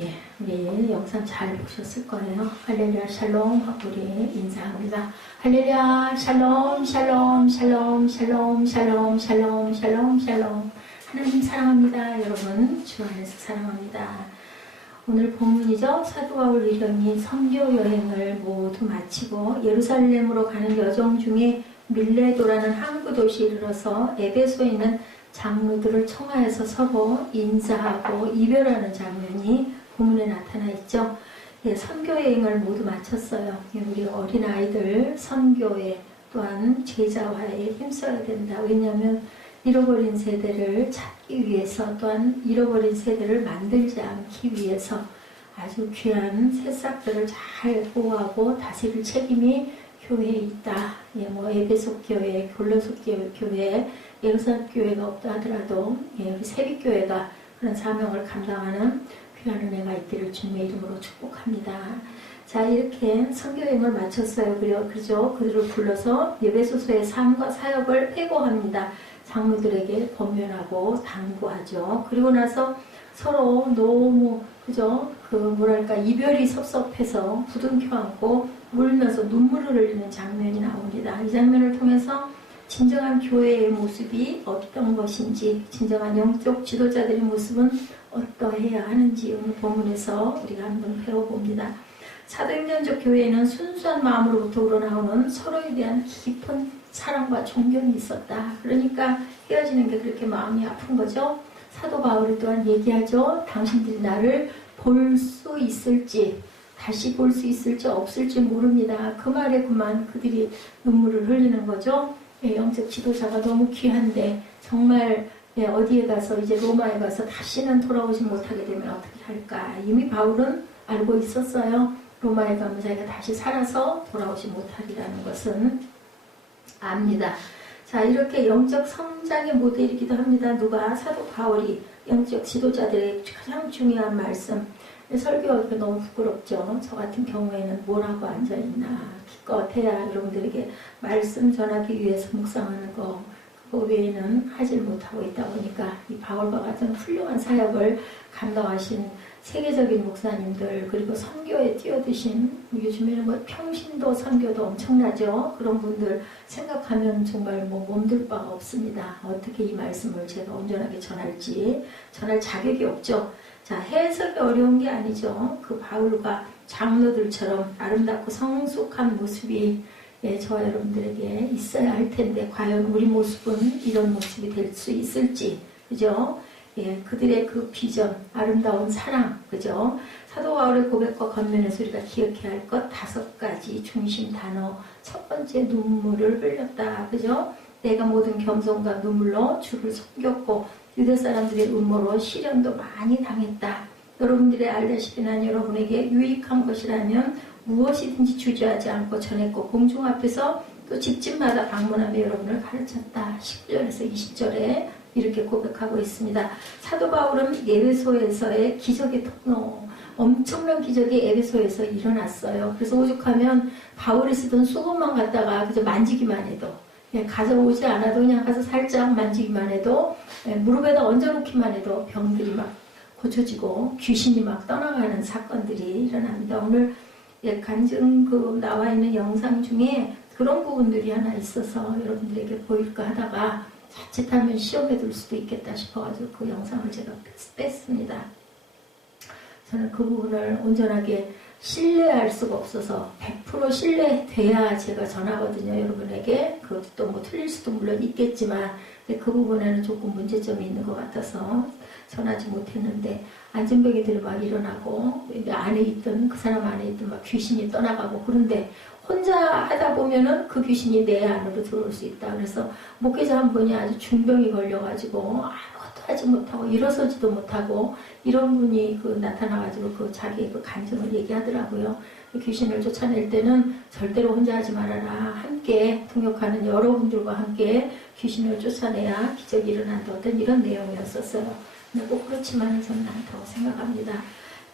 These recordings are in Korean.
예, 우리 영상 잘 보셨을 거예요. 할렐루야 샬롬 하고 우리 인사합니다. 할렐루야 샬롬 샬롬 샬롬 샬롬 샬롬 샬롬 샬롬 샬롬. 하나님 사랑합니다. 여러분 주 안에서 사랑합니다. 오늘 본문이죠. 사도 바울 일행이 선교 여행을 모두 마치고 예루살렘으로 가는 여정 중에 밀레도라는 항구 도시에 이르러서 에베소에 있는 장로들을 청하여서 서로 인사하고 이별하는 장면이 본문에 나타나 있죠. 예, 선교 여행을 모두 마쳤어요. 우리 어린아이들 선교에 또한 제자화에 힘써야 된다. 왜냐하면 잃어버린 세대를 찾기 위해서 또한 잃어버린 세대를 만들지 않기 위해서 아주 귀한 새싹들을 잘 보호하고 다스릴 책임이 교회에 있다. 예, 뭐 에베소 교회, 골로새 교회, 예루살렘 교회가 없다 하더라도 우리 세빛교회가 그런 사명을 감당하는 귀한 은혜가 있기를 주님의 이름으로 축복합니다. 자, 이렇게 선교여행을 마쳤어요. 그죠? 그들을 불러서 에베소서의 삶과 사역을 회고합니다. 장로들에게 권면하고 당부하죠. 그리고 나서 서로 너무 이별이 섭섭해서 부둥켜 안고 울면서 눈물을 흘리는 장면이 나옵니다. 이 장면을 통해서 진정한 교회의 모습이 어떤 것인지, 진정한 영적 지도자들의 모습은 어떠해야 하는지 오늘 본문에서 우리가 한번 배워봅니다. 사도행전적 교회에는 순수한 마음으로부터 우러나오는 서로에 대한 깊은 사랑과 존경이 있었다. 그러니까 헤어지는 게 그렇게 마음이 아픈 거죠. 사도 바울이 또한 얘기하죠. 당신들이 나를 볼 수 있을지, 다시 볼 수 있을지 없을지 모릅니다. 그 말에 그만 그들이 눈물을 흘리는 거죠. 영적 지도자가 너무 귀한데 정말 어디에 가서 이제 로마에 가서 다시는 돌아오지 못하게 되면 어떻게 할까. 이미 바울은 알고 있었어요. 로마에 가면 자기가 다시 살아서 돌아오지 못하리라는 것은 압니다. 자, 이렇게 영적 성장의 모델이기도 합니다. 누가? 사도 바울이 영적 지도자들의 가장 중요한 말씀. 설교하기가 너무 부끄럽죠. 저 같은 경우에는 뭐라고 앉아있나. 기껏해야 여러분들에게 말씀 전하기 위해서 묵상하는 거, 그거 외에는 하질 못하고 있다 보니까 이 바울과 같은 훌륭한 사역을 감당하신 세계적인 목사님들, 그리고 선교에 뛰어드신, 요즘에는 뭐 평신도 선교도 엄청나죠. 그런 분들 생각하면 정말 몸둘 바가 없습니다. 어떻게 이 말씀을 제가 온전하게 전할지, 전할 자격이 없죠. 자, 해석이 어려운 게 아니죠. 그 바울과 장로들처럼 아름답고 성숙한 모습이 저와 여러분들에게 있어야 할 텐데, 과연 우리 모습은 이런 모습이 될 수 있을지, 그죠? 그들의 그 비전, 아름다운 사랑, 그죠? 사도 바울의 고백과 겉면에서 우리가 기억해야 할 것 5가지 중심 단어. 첫 번째, 눈물을 흘렸다, 그죠? 내가 모든 겸손과 눈물로 주를 섬겼고 유대 사람들의 음모로 시련도 많이 당했다. 여러분들이 알다시피 난 여러분에게 유익한 것이라면 무엇이든지 주저하지 않고 전했고 공중 앞에서 또 집집마다 방문하며 여러분을 가르쳤다. 19절에서 20절에 이렇게 고백하고 있습니다. 사도 바울은 에베소에서의 기적의 통로, 엄청난 기적이 에베소에서 일어났어요. 그래서 오죽하면 바울이 쓰던 수건만 갖다가 그저 만지기만 해도, 가져오지 않아도 그냥 가서 살짝 만지기만 해도, 무릎에다 얹어놓기만 해도 병들이 막 고쳐지고 귀신이 막 떠나가는 사건들이 일어납니다. 오늘 간증 나와 있는 영상 중에 그런 부분들이 하나 있어서 여러분들에게 보일까 하다가 자칫하면 시험에 들 수도 있겠다 싶어가지고 그 영상을 제가 뺐습니다. 저는 그 부분을 온전하게 신뢰할 수가 없어서 100% 신뢰돼야 제가 전하거든요. 여러분에게. 그것도 뭐 틀릴 수도 물론 있겠지만 그 부분에는 조금 문제점이 있는 것 같아서 전하지 못했는데, 안전병이들이 막 일어나고 안에 있던 그 사람 안에 있던 막 귀신이 떠나가고, 그런데 혼자 하다 보면은 그 귀신이 내 안으로 들어올 수 있다. 그래서 목회자 한 분이 아주 중병이 걸려가지고 아무것도 하지 못하고 일어서지도 못하고 이런 분이 나타나가지고 자기의 간증을 얘기하더라고요. 귀신을 쫓아낼 때는 절대로 혼자 하지 말아라. 함께 동역하는 여러분들과 함께 귀신을 쫓아내야 기적이 일어난다. 어떤 이런 내용이었었어요. 근데 꼭 그렇지만은 저는 않다고 생각합니다.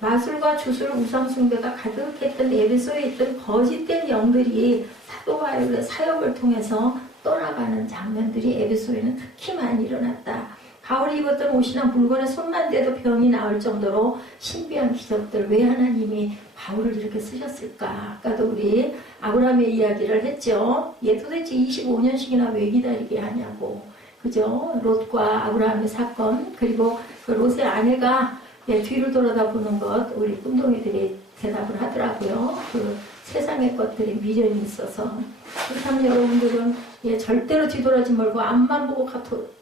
마술과 주술 우상숭배가 가득했던 에베소에 있던 거짓된 영들이 사도 바울의 사역을 통해서 떠나가는 장면들이 에베소에는 특히 많이 일어났다. 바울이 입었던 옷이나 물건에 손만 대도 병이 나을 정도로 신비한 기적들. 왜 하나님이 바울을 이렇게 쓰셨을까? 아까도 우리 아브라함의 이야기를 했죠. 얘 도대체 25년씩이나 왜 기다리게 하냐고. 그죠? 롯과 아브라함의 사건, 그리고 그 롯의 아내가 뒤를 돌아다보는 것, 우리 꿈동이들이 대답을 하더라고요. 그 세상의 것들이 미련이 있어서. 그렇다면 여러분들은 절대로 뒤돌아지 말고 앞만 보고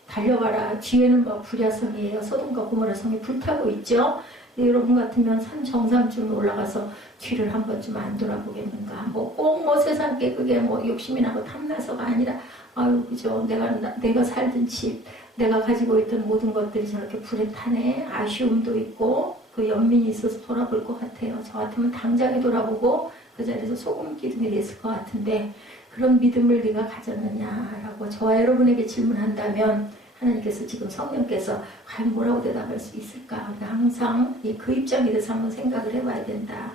달려가라. 뒤에는 뭐 불야성이에요. 소돔과 고모라 성이 불타고 있죠. 여러분 같으면 산 정상쯤 올라가서 뒤를 한 번쯤 안 돌아보겠는가. 꼭 세상 깨끗게 욕심이 나고 탐나서가 아니라, 아유, 그죠. 내가 살던 집, 내가 가지고 있던 모든 것들이 저렇게 불에 타네. 아쉬움도 있고, 그 연민이 있어서 돌아볼 것 같아요. 저 같으면 당장에 돌아보고 그 자리에서 소금 기둥이 됐을 것 같은데, 그런 믿음을 네가 가졌느냐라고 저와 여러분에게 질문한다면 하나님께서 지금 성령께서 과연 뭐라고 대답할 수 있을까? 항상 그 입장에 대해서 한번 생각을 해봐야 된다.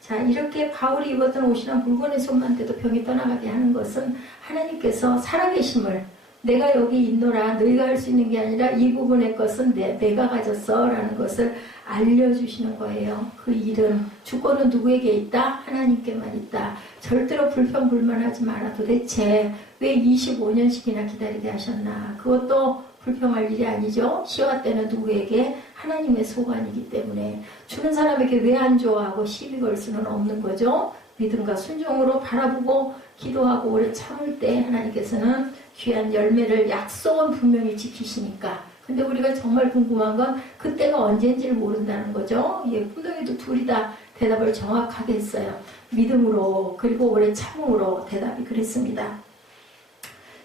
자, 이렇게 바울이 입었던 옷이나 물건의 손만 대도 병이 떠나가게 하는 것은 하나님께서 살아계심을, 내가 여기 있노라, 너희가 할 수 있는 게 아니라 이 부분의 것은 내가 가졌어 라는 것을 알려주시는 거예요. 그 일은, 주권은 누구에게 있다? 하나님께만 있다. 절대로 불평불만하지 마라. 도대체 왜 25년씩이나 기다리게 하셨나? 그것도 불평할 일이 아니죠. 시와 때는 누구에게? 하나님의 소관이기 때문에. 주는 사람에게 왜 안 좋아하고 시비 걸 수는 없는 거죠. 믿음과 순종으로 바라보고 기도하고 오래 참을 때 하나님께서는 귀한 열매를, 약속은 분명히 지키시니까. 근데 우리가 정말 궁금한 건 그때가 언제인지를 모른다는 거죠. 꿈동이도 둘이 다 대답을 정확하게 했어요. 믿음으로, 그리고 오래 참음으로 대답이 그랬습니다.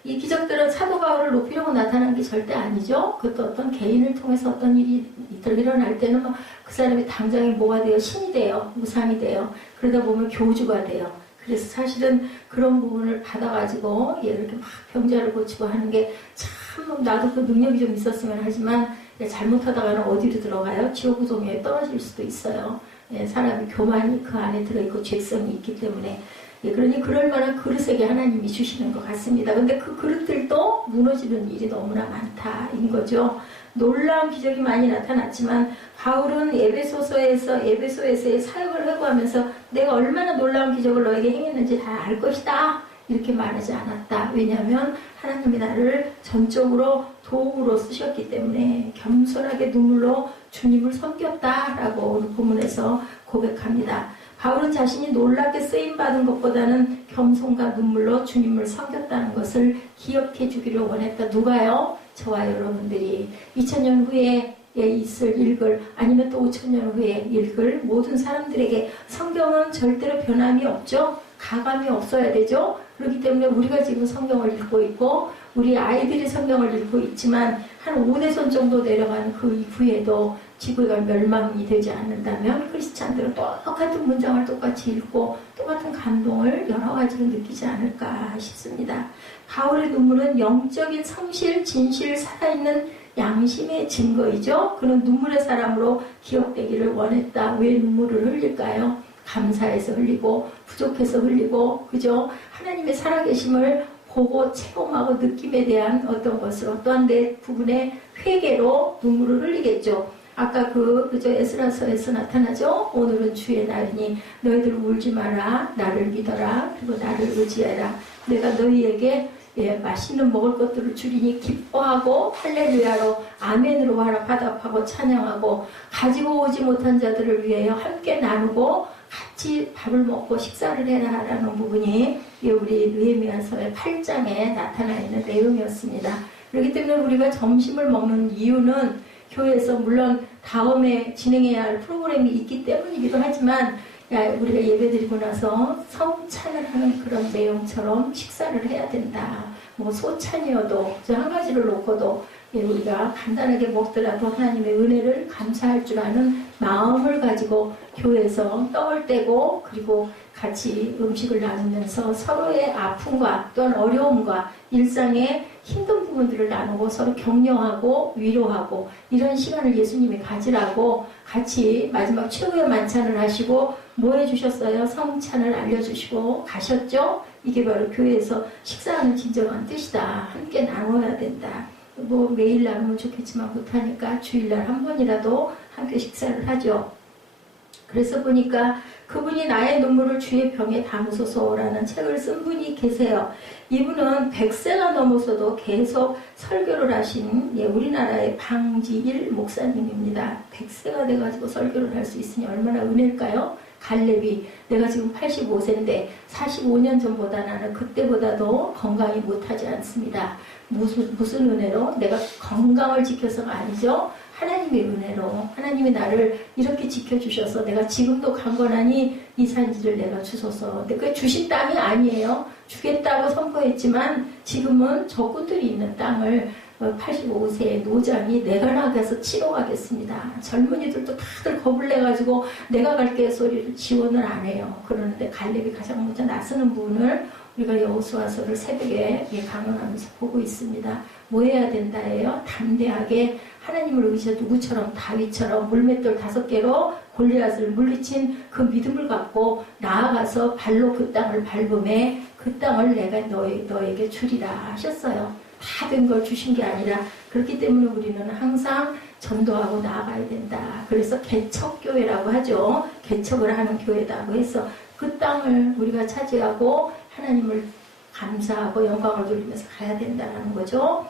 이 기적들은 사도 바울을 높이려고 나타난 게 절대 아니죠. 그것도 어떤 개인을 통해서 어떤 일이 일어날 때는 그 사람이 당장에 뭐가 돼요? 신이 돼요. 우상이 돼요. 그러다 보면 교주가 돼요. 그래서 사실은 그런 부분을 받아가지고 이렇게 막 병자를 고치고 하는 게 참 나도 그 능력이 좀 있었으면 하지만 잘못하다가는 어디로 들어가요? 지옥 동에 떨어질 수도 있어요. 사람이 교만이 그 안에 들어있고 죄성이 있기 때문에. 그러니 그럴 만한 그릇에게 하나님이 주시는 것 같습니다. 근데 그 그릇들도 무너지는 일이 너무나 많다인 거죠. 놀라운 기적이 많이 나타났지만 바울은 에베소에서의 사역을 회고하면서 내가 얼마나 놀라운 기적을 너에게 행했는지 다 알 것이다. 이렇게 말하지 않았다. 왜냐하면 하나님이 나를 전적으로 도움으로 쓰셨기 때문에 겸손하게 눈물로 주님을 섬겼다라고 오늘 본문에서 고백합니다. 바울은 자신이 놀랍게 쓰임받은 것보다는 겸손과 눈물로 주님을 섬겼다는 것을 기억해 주기를 원했다. 누가요? 저와 여러분들이 2000년 후에 읽을, 아니면 또 5000년 후에 읽을 모든 사람들에게 성경은 절대로 변함이 없죠. 가감이 없어야 되죠. 그렇기 때문에 우리가 지금 성경을 읽고 있고 우리 아이들이 성경을 읽고 있지만 한 5대선 정도 내려간 그 이후에도 지구가 멸망이 되지 않는다면 크리스찬들은 똑같은 문장을 똑같이 읽고 똑같은 감동을 여러 가지로 느끼지 않을까 싶습니다. 바울의 눈물은 영적인 성실, 진실, 살아있는 양심의 증거이죠. 그는 눈물의 사람으로 기억되기를 원했다. 왜 눈물을 흘릴까요? 감사해서 흘리고 부족해서 흘리고, 그죠? 하나님의 살아계심을 보고 체험하고 느낌에 대한 어떤 것으로, 또한 내 부분의 회개로 눈물을 흘리겠죠. 아까 그죠? 에스라서에서 나타나죠. 오늘은 주의 날이니 너희들 울지 마라. 나를 믿어라. 그리고 나를 의지해라. 내가 너희에게 맛있는 먹을 것들을 주리니 기뻐하고 할렐루야로 아멘으로 하라 화답하고 찬양하고 가지고 오지 못한 자들을 위하여 함께 나누고 같이 밥을 먹고 식사를 해라 라는 부분이 우리 느헤미야서의 8장에 나타나 있는 내용이었습니다. 그렇기 때문에 우리가 점심을 먹는 이유는 교회에서 물론 다음에 진행해야 할 프로그램이 있기 때문이기도 하지만 우리가 예배드리고 나서 성찬을 하는 그런 내용처럼 식사를 해야 된다. 뭐 소찬이어도 한 가지를 놓고도 우리가 간단하게 먹더라도 하나님의 은혜를 감사할 줄 아는 마음을 가지고 교회에서 떡을 떼고 그리고 같이 음식을 나누면서 서로의 아픔과 또한 어려움과 일상의 힘든 부분들을 나누고 서로 격려하고 위로하고 이런 시간을 예수님이 가지라고 같이 마지막 최후의 만찬을 하시고 뭐 해주셨어요? 성찬을 알려주시고 가셨죠? 이게 바로 교회에서 식사하는 진정한 뜻이다. 함께 나눠야 된다. 뭐 매일 나누면 좋겠지만 못하니까 주일날 한 번이라도 함께 식사를 하죠. 그래서 보니까 그분이 나의 눈물을 주의 병에 담으소서라는 책을 쓴 분이 계세요. 이분은 100세가 넘어서도 계속 설교를 하신 우리나라의 방지일 목사님입니다. 100세가 돼가지고 설교를 할 수 있으니 얼마나 은혜일까요? 갈렙이 내가 지금 85세인데 45년 전보다 나는 그때보다도 건강이 못하지 않습니다. 무슨 은혜로? 내가 건강을 지켜서가 아니죠. 하나님의 은혜로 하나님이 나를 이렇게 지켜주셔서 내가 지금도 강건하니 이 산지를 내가 주소서. 근데 그게 주신 땅이 아니에요. 주겠다고 선포했지만 지금은 적군들이 있는 땅을 85세의 노장이 내가 나가서 치러 가겠습니다. 젊은이들도 다들 겁을 내가지고 내가 갈게 소리를 지원을 안 해요. 그러는데 갈렙이 가장 먼저 나서는 분을 우리가 여호수아서를 새벽에 강론하면서 보고 있습니다. 뭐 해야 된다예요? 담대하게 하나님을 의지해 누구처럼 다윗처럼 물맷돌 5개로 골리앗을 물리친 그 믿음을 갖고 나아가서 발로 그 땅을 밟음에 그 땅을 내가 너에게 주리라 하셨어요. 다 된 걸 주신 게 아니라 그렇기 때문에 우리는 항상 전도하고 나아가야 된다. 그래서 개척교회라고 하죠. 개척을 하는 교회다고 해서 그 땅을 우리가 차지하고 하나님을 감사하고 영광을 돌리면서 가야 된다는 거죠.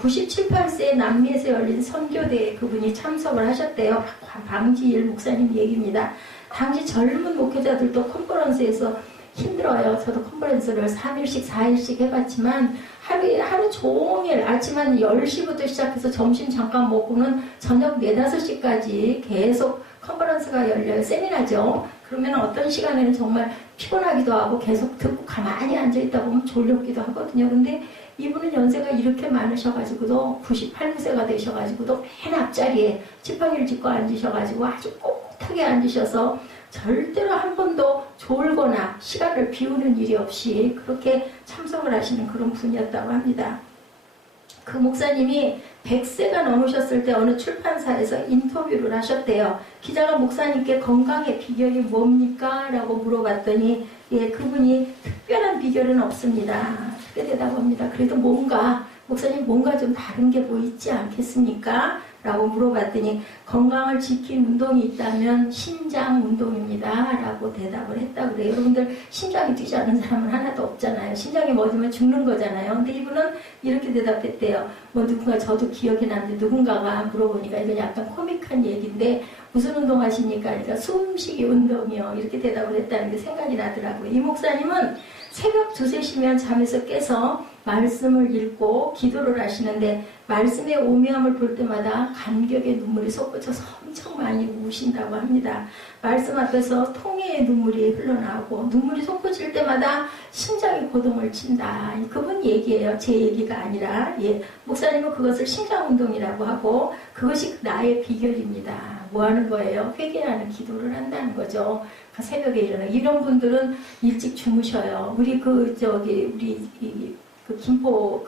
97, 8세에 남미에서 열린 선교대에 그분이 참석을 하셨대요. 방지일 목사님 얘기입니다. 당시 젊은 목회자들도 컨퍼런스에서 힘들어요. 저도 컨퍼런스를 3일씩 4일씩 해봤지만 하루 종일 아침 한 10시부터 시작해서 점심 잠깐 먹고는 저녁 4, 5시까지 계속 컨퍼런스가 열려요. 세미나죠. 그러면 어떤 시간에는 정말 피곤하기도 하고 계속 듣고 가만히 앉아있다 보면 졸렵기도 하거든요. 근데 이분은 연세가 이렇게 많으셔가지고도 98, 9세가 되셔가지고도 맨 앞자리에 지팡이를 짚고 앉으셔가지고 아주 꼿하게 앉으셔서 절대로 한 번도 졸거나 시간을 비우는 일이 없이 그렇게 참석을 하시는 그런 분이었다고 합니다. 그 목사님이 100세가 넘으셨을 때 어느 출판사에서 인터뷰를 하셨대요. 기자가 목사님께 건강의 비결이 뭡니까? 라고 물어봤더니 그분이 특별한 비결은 없습니다. 그렇게 대답합니다. 그래도 목사님 뭔가 좀 다른 게 뭐 있지 않겠습니까? 라고 물어봤더니 건강을 지킨 운동이 있다면 심장 운동입니다. 라고 대답을 했다고 그래요. 여러분들 심장이 뛰지 않는 사람은 하나도 없잖아요. 심장이 멎으면 죽는 거잖아요. 근데 이분은 이렇게 대답했대요. 저도 기억이 나는데 누군가가 물어보니까 이건 약간 코믹한 얘기인데 무슨 운동 하십니까? 그러니까 숨쉬기 운동이요. 이렇게 대답을 했다는 게 생각이 나더라고요. 이 목사님은 새벽 2, 3시면 잠에서 깨서 말씀을 읽고 기도를 하시는데 말씀의 오묘함을 볼 때마다 감격의 눈물이 솟구쳐서 엄청 많이 우신다고 합니다. 말씀 앞에서 통해의 눈물이 흘러나오고 눈물이 솟구칠 때마다 심장이 고동을 친다. 그분 얘기예요. 제 얘기가 아니라 목사님은 그것을 심장운동이라고 하고 그것이 나의 비결입니다. 뭐 하는 거예요? 회개하는 기도를 한다는 거죠. 새벽에 일어나 이런 분들은 일찍 주무셔요. 우리 김포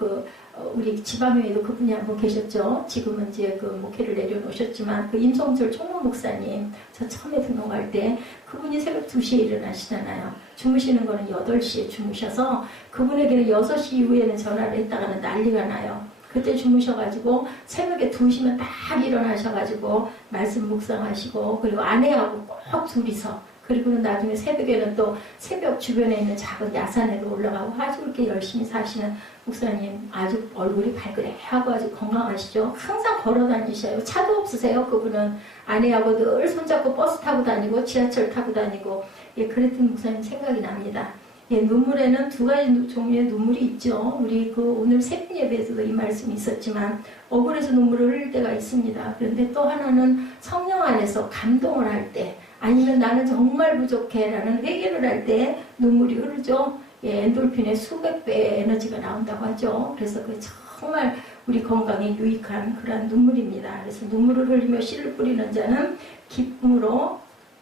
우리 지방회에도 그분이 한 분 계셨죠. 지금은 이제 그 목회를 내려놓으셨지만 그 임성철 총무 목사님 저 처음에 등록할 때 그분이 새벽 2시에 일어나시잖아요. 주무시는 거는 8시에 주무셔서 그분에게는 6시 이후에는 전화를 했다가는 난리가 나요. 그때 주무셔가지고 새벽에 2시면 딱 일어나셔가지고 말씀 묵상하시고 그리고 아내하고 꼭 둘이서 그리고는 나중에 새벽에는 또 새벽 주변에 있는 작은 야산에도 올라가고 아주 그렇게 열심히 사시는 목사님 아주 얼굴이 발그레하고 아주 건강하시죠. 항상 걸어 다니셔요. 차도 없으세요. 그분은 아내하고 늘 손잡고 버스 타고 다니고 지하철 타고 다니고 그랬던 목사님 생각이 납니다. 눈물에는 2가지 종류의 눈물이 있죠. 우리 오늘 새벽 예배에서도 이 말씀이 있었지만 억울해서 눈물을 흘릴 때가 있습니다. 그런데 또 하나는 성령 안에서 감동을 할 때 아니면 나는 정말 부족해 라는 회개를 할 때 눈물이 흐르죠. 엔돌핀의 수백 배의 에너지가 나온다고 하죠. 그래서 그 정말 우리 건강에 유익한 그러한 눈물입니다. 그래서 눈물을 흘리며 씨를 뿌리는 자는 기쁨으로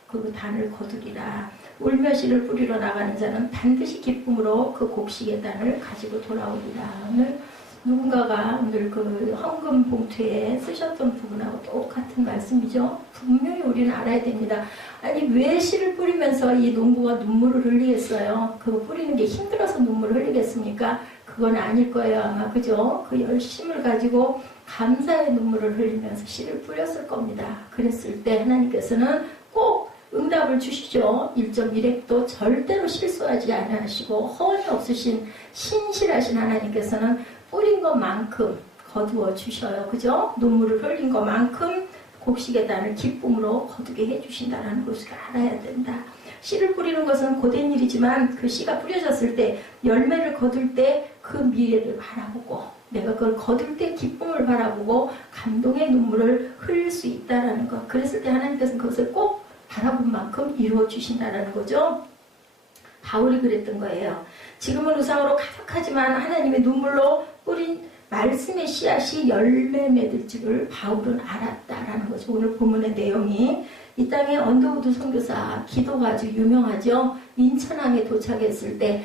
그 단을 거두리라. 울며 씨를 뿌리러 나가는 자는 반드시 기쁨으로 그 곡식의 단을 가지고 돌아오리라. 오늘 누군가가 오늘 그 헌금 봉투에 쓰셨던 부분하고 똑같은 말씀이죠. 분명히 우리는 알아야 됩니다. 아니 왜 씨를 뿌리면서 이 농부가 눈물을 흘리겠어요? 그거 뿌리는 게 힘들어서 눈물을 흘리겠습니까? 그건 아닐 거예요 아마. 그죠? 그 열심을 가지고 감사의 눈물을 흘리면서 씨를 뿌렸을 겁니다. 그랬을 때 하나님께서는 꼭 응답을 주시죠. 1.1핵도 절대로 실수하지 않으시고 허언이 없으신 신실하신 하나님께서는 뿌린 것만큼 거두어 주셔요. 그죠? 눈물을 흘린 것만큼 곡식의 단을 기쁨으로 거두게 해주신다는 것을 알아야 된다. 씨를 뿌리는 것은 고된 일이지만 그 씨가 뿌려졌을 때 열매를 거둘 때 그 미래를 바라보고 내가 그걸 거둘 때 기쁨을 바라보고 감동의 눈물을 흘릴 수 있다는 것. 그랬을 때 하나님께서는 그것을 꼭 바라본 만큼 이루어 주신다는 거죠. 바울이 그랬던 거예요. 지금은 우상으로 가득하지만 하나님의 눈물로 뿌린 말씀의 씨앗이 열매 맺을 줄을 바울은 알았다라는 거죠. 오늘 본문의 내용이 이 땅에 언더우드 선교사 기도가 아주 유명하죠. 인천항에 도착했을 때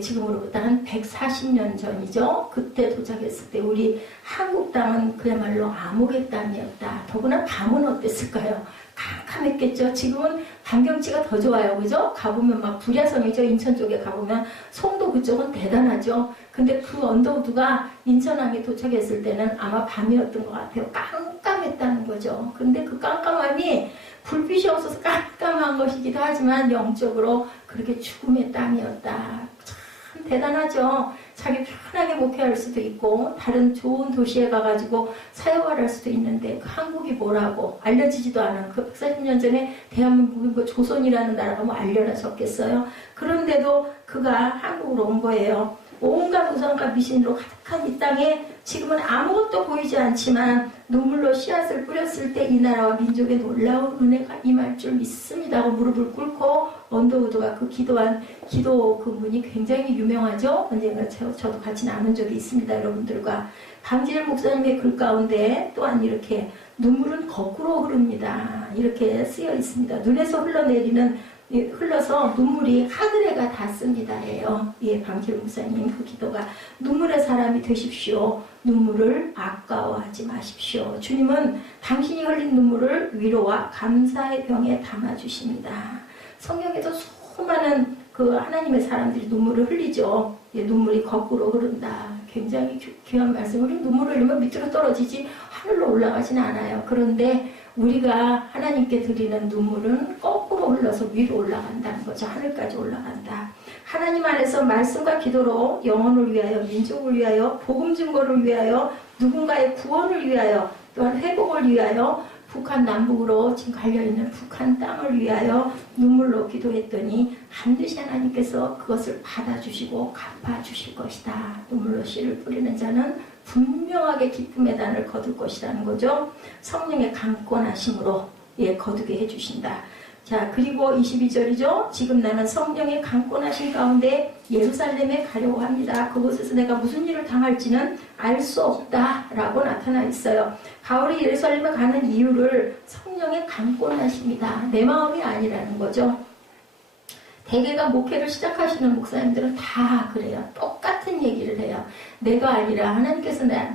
지금으로부터 한 140년 전이죠. 그때 도착했을 때 우리 한국 땅은 그야말로 암흑의 땅이었다. 더구나 밤은 어땠을까요? 캄캄했겠죠. 지금은 밤 경치가 더 좋아요. 그죠? 가보면 막 불야성이죠. 인천 쪽에 가보면 송도 그쪽은 대단하죠. 근데 그 언더우드가 인천항에 도착했을 때는 아마 밤이었던 것 같아요. 깜깜했다는 거죠. 근데 그 깜깜함이 불빛이 없어서 깜깜한 것이기도 하지만 영적으로 그렇게 죽음의 땅이었다. 참 대단하죠. 자기 편하게 목회할 수도 있고 다른 좋은 도시에 가가지고 사역을 할 수도 있는데 그 한국이 뭐라고 알려지지도 않은 그 140년 전에 대한민국이 뭐 조선이라는 나라가 뭐 알려라 적겠어요. 그런데도 그가 한국으로 온 거예요. 온갖 우상과 미신으로 가득한 이 땅에 지금은 아무것도 보이지 않지만 눈물로 씨앗을 뿌렸을 때 이 나라와 민족의 놀라운 은혜가 임할 줄 믿습니다 하고 무릎을 꿇고 언더우드가 그 기도한 기도 그 문이 굉장히 유명하죠. 언젠가 저도 같이 나눈 적이 있습니다. 여러분들과 강지일 목사님의 글 가운데 또한 이렇게 눈물은 거꾸로 흐릅니다. 이렇게 쓰여 있습니다. 눈에서 흘러서 눈물이 하늘에가 닿습니다예요. 강지일 목사님 그 기도가 눈물의 사람이 되십시오. 눈물을 아까워하지 마십시오. 주님은 당신이 흘린 눈물을 위로와 감사의 병에 담아주십니다. 성경에도 수많은 그 하나님의 사람들이 눈물을 흘리죠. 눈물이 거꾸로 흐른다. 굉장히 귀한 말씀. 우리 눈물을 흘리면 밑으로 떨어지지 하늘로 올라가진 않아요. 그런데 우리가 하나님께 드리는 눈물은 거꾸로 흘러서 위로 올라간다는 거죠. 하늘까지 올라간다. 하나님 안에서 말씀과 기도로 영혼을 위하여, 민족을 위하여, 복음 증거를 위하여, 누군가의 구원을 위하여, 또한 회복을 위하여, 북한 남북으로 지금 갈려있는 북한 땅을 위하여 눈물로 기도했더니 반드시 하나님께서 그것을 받아주시고 갚아주실 것이다. 눈물로 씨를 뿌리는 자는 분명하게 기쁨의 단을 거둘 것이라는 거죠. 성령의 강권하심으로 거두게 해주신다. 자, 그리고 22절이죠. 지금 나는 성령의 강권하신 가운데 예루살렘에 가려고 합니다. 그곳에서 내가 무슨 일을 당할지는 알 수 없다라고 나타나 있어요. 바울이 예루살렘에 가는 이유를 성령의 강권하십니다. 내 마음이 아니라는 거죠. 대개가 목회를 시작하시는 목사님들은 다 그래요. 똑같은 얘기를 해요. 내가 아니라 하나님께서 내가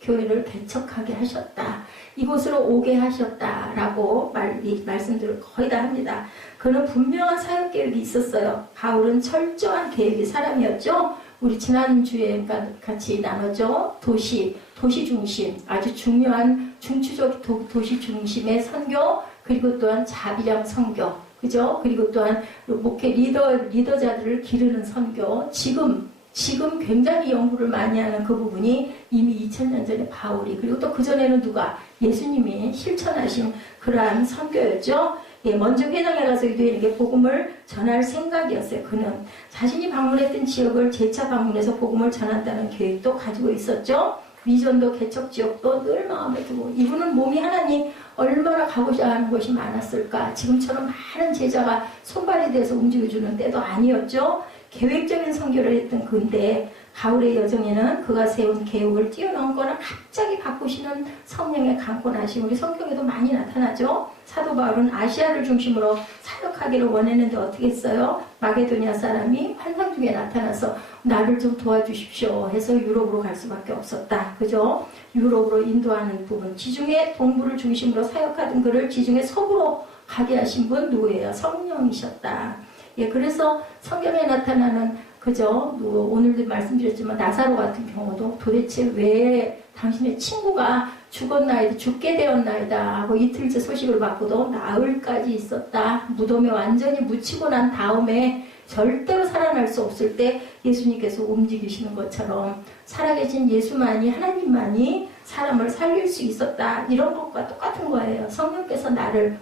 교회를 개척하게 하셨다. 이곳으로 오게 하셨다라고 말씀들을 거의 다 합니다. 그는 분명한 사역 계획이 있었어요. 바울은 철저한 계획의 사람이었죠. 우리 지난주에 같이 나눴죠. 도시 중심, 아주 중요한 중추적 도시 중심의 선교, 그리고 또한 자비량 선교, 그죠? 그리고 또한 목회 리더자들을 기르는 선교. 지금 굉장히 연구를 많이 하는 그 부분이 이미 2000년 전에 바울이, 그리고 또 그전에는 누가? 예수님이 실천하신 그러한 선교였죠. 먼저 회당에 가서 유대인에게 복음을 전할 생각이었어요. 그는 자신이 방문했던 지역을 재차 방문해서 복음을 전한다는 계획도 가지고 있었죠. 위전도 개척 지역도 늘 마음에 두고, 이분은 몸이 하나님 얼마나 가고자 하는 것이 많았을까. 지금처럼 많은 제자가 손발이 돼서 움직여주는 때도 아니었죠. 계획적인 선교를 했던 그인데 바울의 여정에는 그가 세운 계획을 뛰어넘은 거나 갑자기 바꾸시는 성령의 강권하심, 우리 성경에도 많이 나타나죠. 사도 바울은 아시아를 중심으로 사역하기를 원했는데 어떻게 했어요? 마게도니아 사람이 환상 중에 나타나서 나를 좀 도와주십시오 해서 유럽으로 갈 수밖에 없었다. 그죠? 유럽으로 인도하는 부분, 지중해 동부를 중심으로 사역하던 그를 지중해 서부로 가게 하신 분 누구예요? 성령이셨다. 그래서 성경에 나타나는 그죠? 오늘도 말씀드렸지만 나사로 같은 경우도 도대체 왜 당신의 친구가 죽었나이다, 죽게 되었나이다 하고 이틀째 소식을 받고도 나흘까지 있었다. 무덤에 완전히 묻히고 난 다음에 절대로 살아날 수 없을 때 예수님께서 움직이시는 것처럼 살아계신 예수만이, 하나님만이 사람을 살릴 수 있었다. 이런 것과 똑같은 거예요. 성령께서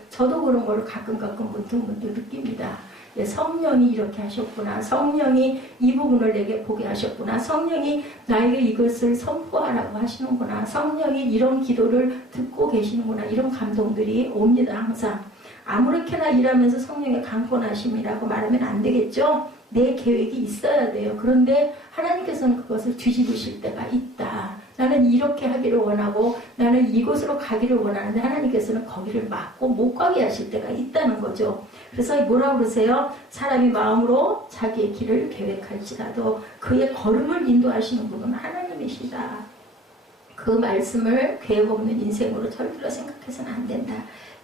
저도 그런 걸 가끔 문득문득 느낍니다. 예, 성령이 이렇게 하셨구나. 성령이 이 부분을 내게 보게 하셨구나. 성령이 나에게 이것을 선포하라고 하시는구나. 성령이 이런 기도를 듣고 계시는구나. 이런 감동들이 옵니다. 항상. 아무렇게나 일하면서 성령의 강권하심이라고 말하면 안 되겠죠? 내 계획이 있어야 돼요. 그런데 하나님께서는 그것을 뒤집으실 때가 있다. 나는 이렇게 하기를 원하고 나는 이곳으로 가기를 원하는데 하나님께서는 거기를 막고 못 가게 하실 때가 있다는 거죠. 그래서 뭐라 그러세요? 사람이 마음으로 자기의 길을 계획할지라도 그의 걸음을 인도하시는 분은 하나님이시다. 그 말씀을 계획 없는 인생으로 절대로 생각해서는 안 된다.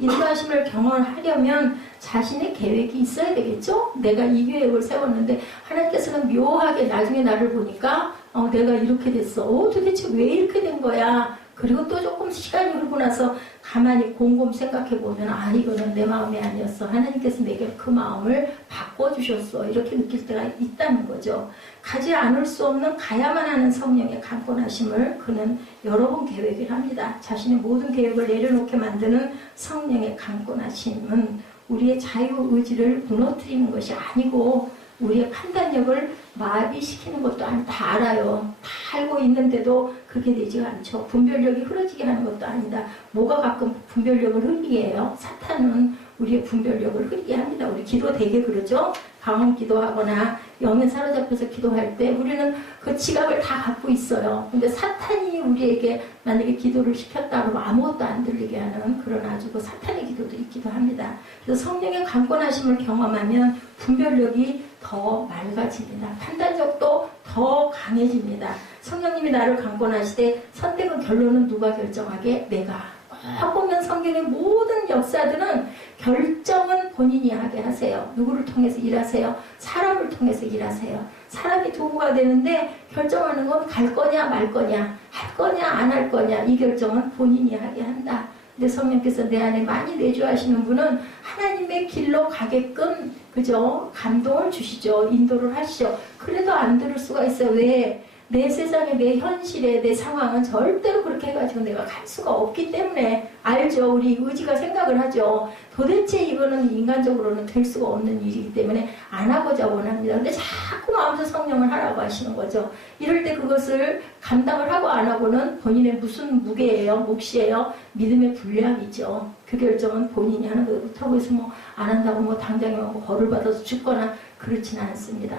인도하심을 경험하려면 자신의 계획이 있어야 되겠죠? 내가 이 계획을 세웠는데 하나님께서는 묘하게 나중에 나를 보니까 내가 이렇게 됐어. 도대체 왜 이렇게 된 거야? 그리고 또 조금 시간이 흐르고 나서 가만히 곰곰 생각해보면 이거는 내 마음이 아니었어. 하나님께서 내게 그 마음을 바꿔주셨어. 이렇게 느낄 때가 있다는 거죠. 가지 않을 수 없는 가야만 하는 성령의 강권하심을 그는 여러 번 계획을 합니다. 자신의 모든 계획을 내려놓게 만드는 성령의 강권하심은 우리의 자유의지를 무너뜨리는 것이 아니고 우리의 판단력을 마비시키는 것도 다 알아요. 다 알고 있는데도 그게 되지가 않죠. 분별력이 흐려지게 하는 것도 아니다. 뭐가 가끔 분별력을 흐리게 해요? 사탄은 우리의 분별력을 흐리게 합니다. 우리 기도 되게 그러죠? 방언 기도하거나 영에 사로잡혀서 기도할 때 우리는 그 지각을 다 갖고 있어요. 근데 사탄이 우리에게 만약에 기도를 시켰다 그러면 아무것도 안 들리게 하는 그런 아주 그 사탄의 기도도 있기도 합니다. 그래서 성령의 강권하심을 경험하면 분별력이 더 맑아집니다. 판단력도 더 강해집니다. 성령님이 나를 강권하시되 선택은 결론은 누가 결정하게? 내가. 딱 보면 성경의 모든 역사들은 결정은 본인이 하게 하세요. 누구를 통해서 일하세요? 사람을 통해서 일하세요. 사람이 도구가 되는데 결정하는 건 갈 거냐 말 거냐, 할 거냐 안 할 거냐, 이 결정은 본인이 하게 한다. 근데 성령께서 내 안에 많이 내주하시는 분은 하나님의 길로 가게끔 그죠? 감동을 주시죠. 인도를 하시죠. 그래도 안 들을 수가 있어요. 왜? 내 세상에, 내 현실에, 내 상황은 절대로 그렇게 해가지고 내가 갈 수가 없기 때문에 알죠. 우리 의지가 생각을 하죠. 도대체 이거는 인간적으로는 될 수가 없는 일이기 때문에 안 하고자 원합니다. 근데 자꾸 마음속 성령을 하라고 하시는 거죠. 이럴 때 그것을 감당을 하고 안 하고는 본인의 무슨 무게예요? 몫이에요? 믿음의 분량이죠. 그 결정은 본인이 하는 거예요. 그렇다고 해서 안 한다고 당장에 벌을 받아서 죽거나 그렇지는 않습니다.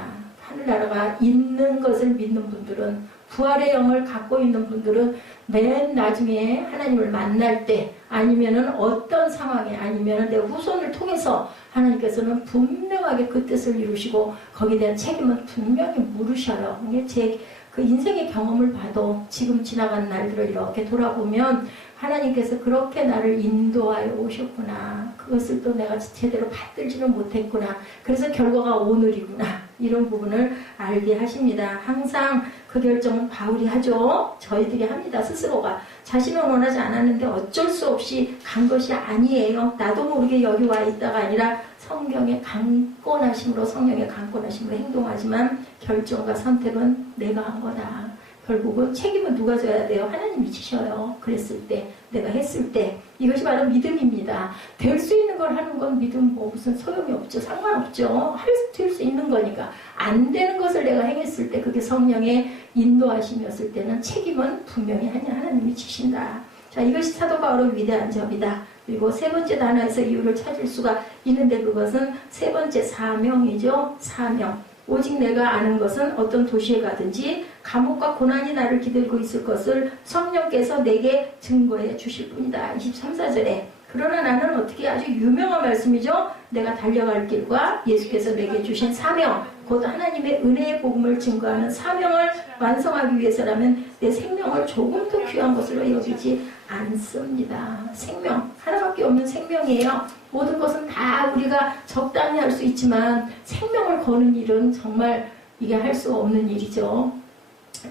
하늘나라가 있는 것을 믿는 분들은, 부활의 영을 갖고 있는 분들은 맨 나중에 하나님을 만날 때 아니면은 어떤 상황에 아니면은 내 후손을 통해서 하나님께서는 분명하게 그 뜻을 이루시고 거기에 대한 책임은 분명히 물으셔요. 제 그 인생의 경험을 봐도 지금 지나간 날들을 이렇게 돌아보면 하나님께서 그렇게 나를 인도하여 오셨구나. 그것을 또 내가 제대로 받들지는 못했구나. 그래서 결과가 오늘이구나. 이런 부분을 알게 하십니다. 항상 그 결정은 바울이 하죠. 저희들이 합니다. 스스로가. 자신은 원하지 않았는데 어쩔 수 없이 간 것이 아니에요. 나도 모르게 여기 와 있다가 아니라 성경의 강권하심으로, 성령의 강권하심으로 행동하지만 결정과 선택은 내가 한 거다. 결국은 책임은 누가 져야 돼요? 하나님이 지셔요. 그랬을 때, 내가 했을 때. 이것이 바로 믿음입니다. 될 수 있는 걸 하는 건 믿음 무슨 소용이 없죠. 상관없죠. 될 수 있는 거니까. 안 되는 것을 내가 행했을 때 그게 성령의 인도하심이었을 때는 책임은 분명히 하나님이 지신다. 자, 이것이 사도 바울의 위대한 점이다. 그리고 세 번째 단어에서 이유를 찾을 수가 있는데 그것은 세 번째 사명이죠. 사명. 오직 내가 아는 것은 어떤 도시에 가든지 감옥과 고난이 나를 기다리고 있을 것을 성령께서 내게 증거해 주실 뿐이다. 23~24절에 그러나 나는 어떻게 아주 유명한 말씀이죠. 내가 달려갈 길과 예수께서 내게 주신 사명, 곧 하나님의 은혜의 복음을 증거하는 사명을 완성하기 위해서라면 내 생명을 조금도 귀한 것으로 여기지 않습니다. 생명, 하나밖에 없는 생명이에요. 모든 것은 다 우리가 적당히 할 수 있지만 생명을 거는 일은 정말 이게 할 수 없는 일이죠.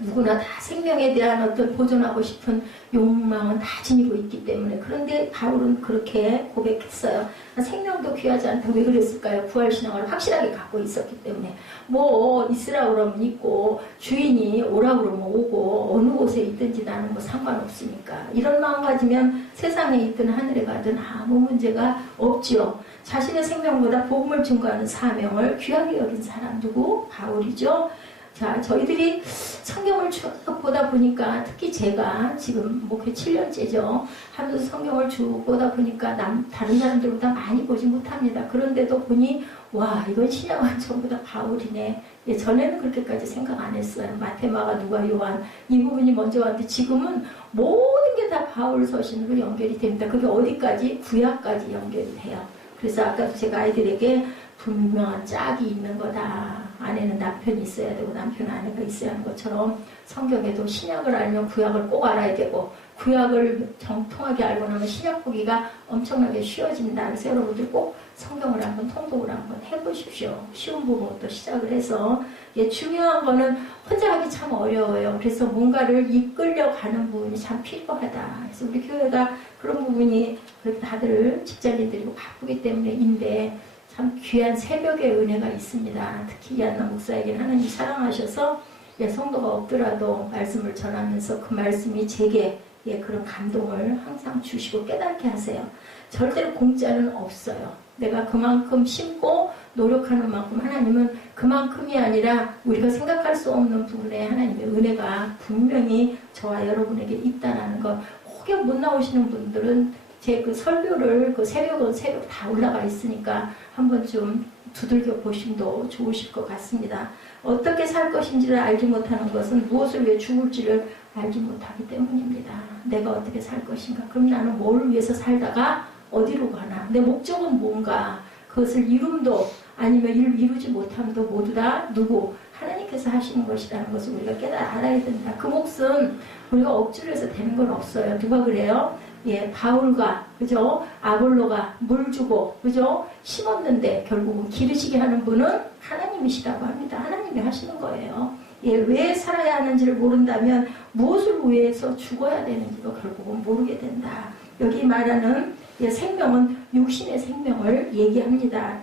누구나 다 생명에 대한 어떤 보존하고 싶은 욕망은 다 지니고 있기 때문에. 그런데 바울은 그렇게 고백했어요. 생명도 귀하지 않다. 왜 그랬을까요? 부활신앙을 확실하게 갖고 있었기 때문에. 뭐 있으라 그러면 있고 주인이 오라 그러면 오고 어느 곳에 있든지 나는 뭐 상관없으니까. 이런 마음 가지면 세상에 있든 하늘에 가든 아무 문제가 없지요. 자신의 생명보다 복음을 증거하는 사명을 귀하게 여긴 사람 누구? 바울이죠. 자, 저희들이 성경을 쭉 보다 보니까, 특히 제가 지금 목회 7년째죠. 하면서 성경을 쭉 보다 보니까 다른 사람들보다 많이 보지 못합니다. 그런데도 보니, 와, 이건 신약은 전부 다 바울이네. 예, 전에는 그렇게까지 생각 안 했어요. 마테마가 누가 요한, 이 부분이 먼저 왔는데 지금은 모든 게 다 바울 서신으로 연결이 됩니다. 그게 어디까지? 구약까지 연결이 돼요. 그래서 아까도 제가 아이들에게 분명한 짝이 있는 거다. 아내는 남편이 있어야 되고 남편은 아내가 있어야 하는 것처럼 성경에도 신약을 알면 구약을 꼭 알아야 되고 구약을 정통하게 알고 나면 신약 보기가 엄청나게 쉬워진다. 그래서 여러분들 꼭 성경을 한번 통독을 한번 해보십시오. 쉬운 부분부터 시작을 해서. 예, 중요한 거는 혼자 하기 참 어려워요. 그래서 뭔가를 이끌려가는 부분이 참 필요하다. 그래서 우리 교회가 그런 부분이 다들 직장인들이고 바쁘기 때문에인데 참 귀한 새벽의 은혜가 있습니다. 특히 이한나 목사에게는 하나님이 사랑하셔서 성도가 없더라도 말씀을 전하면서 그 말씀이 제게 그런 감동을 항상 주시고 깨닫게 하세요. 절대로 공짜는 없어요. 내가 그만큼 심고 노력하는 만큼 하나님은 그만큼이 아니라 우리가 생각할 수 없는 부분에 하나님의 은혜가 분명히 저와 여러분에게 있다는 것. 혹여 못 나오시는 분들은 제 그 설교를 그 새벽은 새벽 다 올라가 있으니까 한번 좀 두들겨 보심도 좋으실 것 같습니다. 어떻게 살 것인지를 알지 못하는 것은 무엇을 위해 죽을지를 알지 못하기 때문입니다. 내가 어떻게 살 것인가? 그럼 나는 뭘 위해서 살다가 어디로 가나? 내 목적은 뭔가? 그것을 이룸도 아니면 이루지 못함도 모두 다 누구? 하나님께서 하시는 것이라는 것을 우리가 알아야 된다. 그 몫은 우리가 억지로 해서 되는 건 없어요. 누가 그래요? 예, 바울과, 그죠? 아볼로가 물 주고, 그죠? 심었는데 결국은 기르시게 하는 분은 하나님이시라고 합니다. 하나님이 하시는 거예요. 예, 왜 살아야 하는지를 모른다면 무엇을 위해서 죽어야 되는지도 결국은 모르게 된다. 여기 말하는 생명은 육신의 생명을 얘기합니다.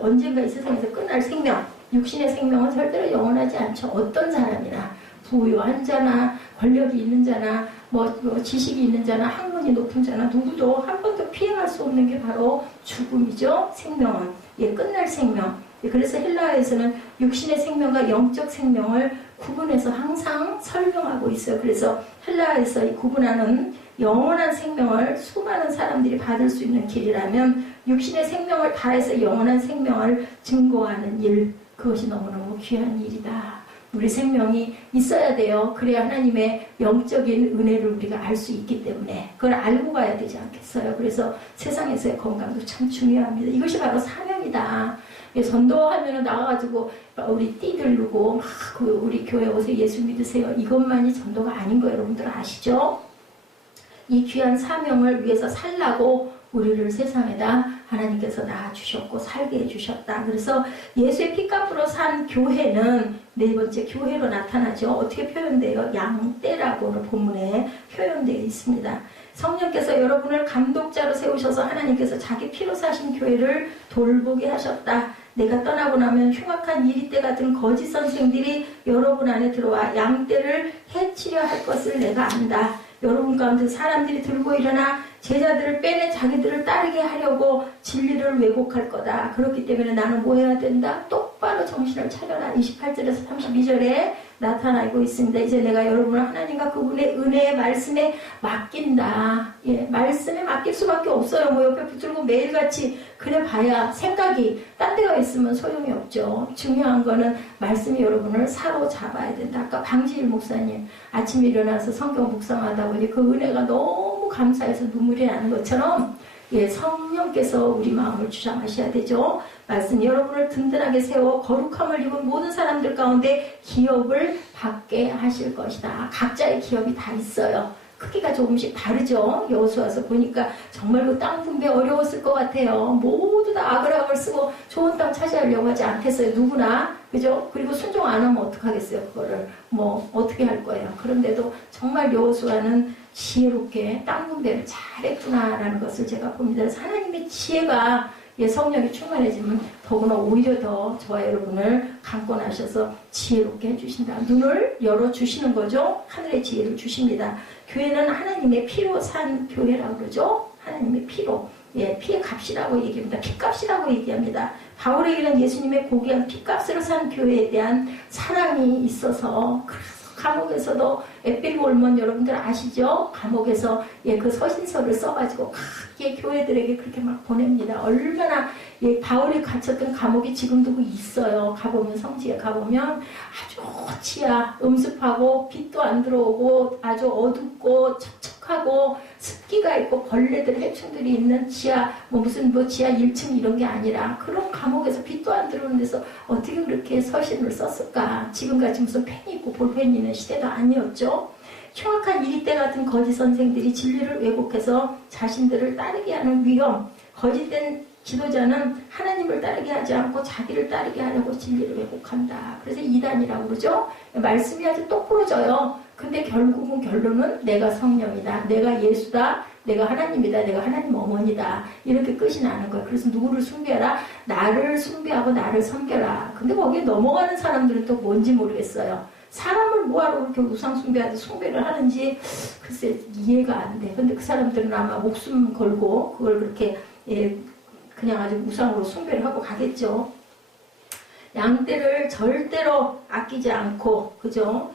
언젠가 이 세상에서 끝날 생명, 육신의 생명은 절대로 영원하지 않죠. 어떤 사람이나 부유한 자나 권력이 있는 자나 뭐 지식이 있는 자나 학문이 높은 자나 누구도 한 번도 피해갈 수 없는 게 바로 죽음이죠. 생명은 끝날 생명. 그래서 헬라어에서는 육신의 생명과 영적 생명을 구분해서 항상 설명하고 있어요. 그래서 헬라어에서 이 구분하는 영원한 생명을 수많은 사람들이 받을 수 있는 길이라면 육신의 생명을 다해서 영원한 생명을 증거하는 일, 그것이 너무너무 귀한 일이다. 우리 생명이 있어야 돼요. 그래야 하나님의 영적인 은혜를 우리가 알 수 있기 때문에 그걸 알고 가야 되지 않겠어요. 그래서 세상에서의 건강도 참 중요합니다. 이것이 바로 사명이다. 전도하면 나와가지고 우리 띠 들고 우리 교회 오세요, 예수 믿으세요, 이것만이 전도가 아닌 거 여러분들 아시죠? 이 귀한 사명을 위해서 살라고 우리를 세상에다 하나님께서 낳아주셨고 살게 해주셨다. 그래서 예수의 피값으로 산 교회는 네 번째 교회로 나타나죠. 어떻게 표현돼요? 양떼라고 본문에 표현되어 있습니다. 성령께서 여러분을 감독자로 세우셔서 하나님께서 자기 피로 사신 교회를 돌보게 하셨다. 내가 떠나고 나면 흉악한 이리떼 같은 거짓 선생들이 여러분 안에 들어와 양떼를 해치려 할 것을 내가 안다. 여러분 가운데 사람들이 들고 일어나 제자들을 빼내 자기들을 따르게 하려고 진리를 왜곡할 거다. 그렇기 때문에 나는 뭐 해야 된다? 똑바로 정신을 차려라. 28절에서 32절에 나타나고 있습니다. 이제 내가 여러분을 하나님과 그분의 은혜의 말씀에 맡긴다. 말씀에 맡길 수밖에 없어요. 뭐 옆에 붙들고 매일같이 그래 봐야 생각이 딴 데가 있으면 소용이 없죠. 중요한 거는 말씀이 여러분을 사로잡아야 된다. 아까 방지일 목사님 아침에 일어나서 성경 묵상하다 보니 그 은혜가 너무 감사해서 눈물이 나는 것처럼 성령께서 우리 마음을 주장하셔야 되죠. 말씀 여러분을 든든하게 세워 거룩함을 입은 모든 사람들 가운데 기업을 받게 하실 것이다. 각자의 기업이 다 있어요. 크기가 조금씩 다르죠. 여호수아서 보니까 정말 그 땅 분배 어려웠을 것 같아요. 모두 다 아글아글 쓰고 좋은 땅 차지하려고 하지 않겠어요. 누구나. 그죠? 그리고 순종 안 하면 어떡하겠어요. 그거를 뭐 어떻게 할 거예요. 그런데도 정말 여호수아는 지혜롭게 땅 분배를 잘했구나라는 것을 제가 봅니다. 그래서 하나님의 지혜가 성령이 충만해지면 더구나 오히려 더 저와 여러분을 강권하셔서 지혜롭게 해주신다. 눈을 열어주시는 거죠. 하늘의 지혜를 주십니다. 교회는 하나님의 피로 산 교회라고 그러죠. 하나님의 피로. 피의 값이라고 얘기합니다. 피값이라고 얘기합니다. 바울에게는 예수님의 고귀한 피값으로 산 교회에 대한 사랑이 있어서 감옥에서도 에필 골몬 여러분들 아시죠? 감옥에서 그 서신서를 써가지고 각기 교회들에게 그렇게 막 보냅니다. 얼마나 바울이 갇혔던 감옥이 지금도 있어요. 가보면 성지에 가보면 아주 지하 음습하고 빛도 안 들어오고 아주 어둡고 척척하고 습기가 있고 벌레들 해충들이 있는 지하 무슨 지하 1층 이런 게 아니라 그런 감옥에서 빛도 안 들어오는 데서 어떻게 그렇게 서신을 썼을까? 지금같이 무슨 펜이 있고 볼펜이 있는 시대도 아니었죠. 흉악한 이리떼 같은 거짓 선생들이 진리를 왜곡해서 자신들을 따르게 하는 위험, 거짓된 지도자는 하나님을 따르게 하지 않고 자기를 따르게 하려고 진리를 왜곡한다. 그래서 이단이라고 그러죠. 말씀이 아주 똑부러져요. 근데 결국은 결론은 내가 성령이다. 내가 예수다. 내가 하나님이다. 내가 하나님 어머니다. 이렇게 끝이 나는 거예요. 그래서 누구를 숭배하라? 나를 숭배하고 나를 섬겨라. 근데 거기에 넘어가는 사람들은 또 뭔지 모르겠어요. 사람을 뭐하러 그렇게 우상 숭배하듯 숭배를 하는지 글쎄 이해가 안 돼. 근데 그 사람들은 아마 목숨 걸고 그걸 그렇게 그냥 아주 우상으로 숭배를 하고 가겠죠. 양떼를 절대로 아끼지 않고, 그죠?